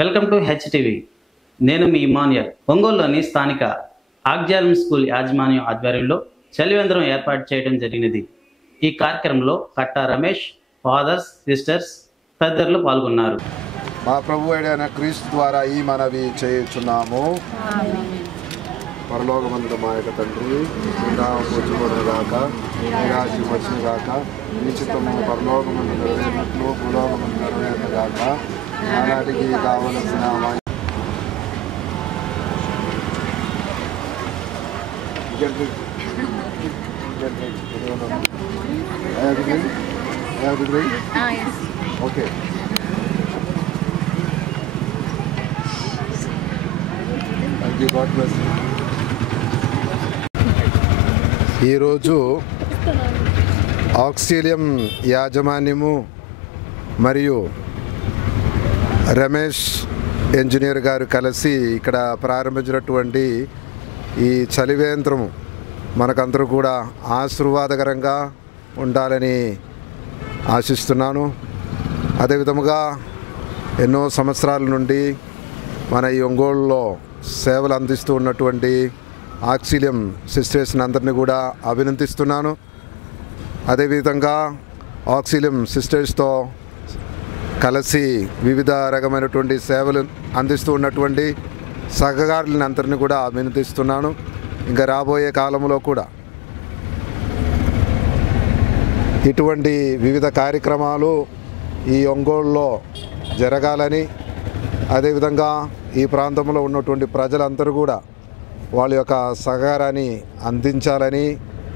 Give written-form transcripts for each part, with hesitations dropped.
Welcome to HTV. నేను మీ ఇమాన్యుయల్. ఒంగోలులోని స్థానిక ఆగ్జాలం స్కూల్ యాజమాన్యం ఆధ్వర్యంలో చలివేంద్రం ఏర్పాటు చేయడం జరిగినది. ఈ కార్యక్రమంలో కట్టా రమేష్, ఫాదర్స్, సిస్టర్స్ తదితరులు పాల్గొన్నారు. మా ప్రభు అయిన క్రీస్తు ద్వారా ఈ మనవి చేయుచున్నాము. పరలోకమందున మా యొక్క తండ్రి, పూజగాక రాజ్యం వచ్చిన గాక, ఈ చిత్తము పరలోకమందు నెరవేరినట్లు భూలోకమందు నెరవేరిన గాక. ఆనాటికి కావలసిన ఓకే. ఈరోజు ఆక్సిలియం యాజమాన్యము మరియు రమేష్ ఇంజనీర్ గారు కలిసి ఇక్కడ ప్రారంభించినటువంటి ఈ చలివేంద్రము మనకందరూ కూడా ఆశీర్వాదకరంగా ఉండాలని ఆశిస్తున్నాను. అదేవిధముగా ఎన్నో సంవత్సరాల నుండి మన ఈ ఒంగోలులో సేవలు అందిస్తూ ఉన్నటువంటి ఆక్సిలియం సిస్టర్స్ని అందరినీ కూడా అభినందిస్తున్నాను. అదేవిధంగా ఆక్సిలియం సిస్టర్స్తో కలిసి వివిధ రకమైనటువంటి సేవలు అందిస్తూ ఉన్నటువంటి సహకారులను అందరినీ కూడా అభినందిస్తున్నాను. ఇంకా రాబోయే కాలంలో కూడా ఇటువంటి వివిధ కార్యక్రమాలు ఈ ఒంగోలులో జరగాలని, అదేవిధంగా ఈ ప్రాంతంలో ఉన్నటువంటి ప్రజలందరూ కూడా వాళ్ళ యొక్క సహకారాన్ని అందించాలని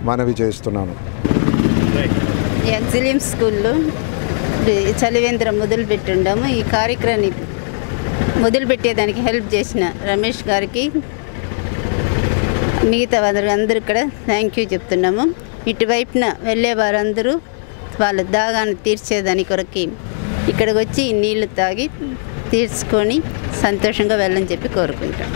మనవి చేస్తున్నాను. ఆక్సిలియం స్కూల్లో చలివేంద్రం మొదలుపెట్టుండాము. ఈ కార్యక్రమాన్ని మొదలుపెట్టేదానికి హెల్ప్ చేసిన రమేష్ గారికి, మిగతా అందరూ ఇక్కడ థ్యాంక్ యూ చెప్తున్నాము. ఇటువైపున వెళ్ళే వారందరూ వాళ్ళ దాగాన్ని తీర్చేదాని కొరకి ఇక్కడికి వచ్చి నీళ్లు తాగి తీర్చుకొని సంతోషంగా వెళ్ళని చెప్పి కోరుకుంటాం.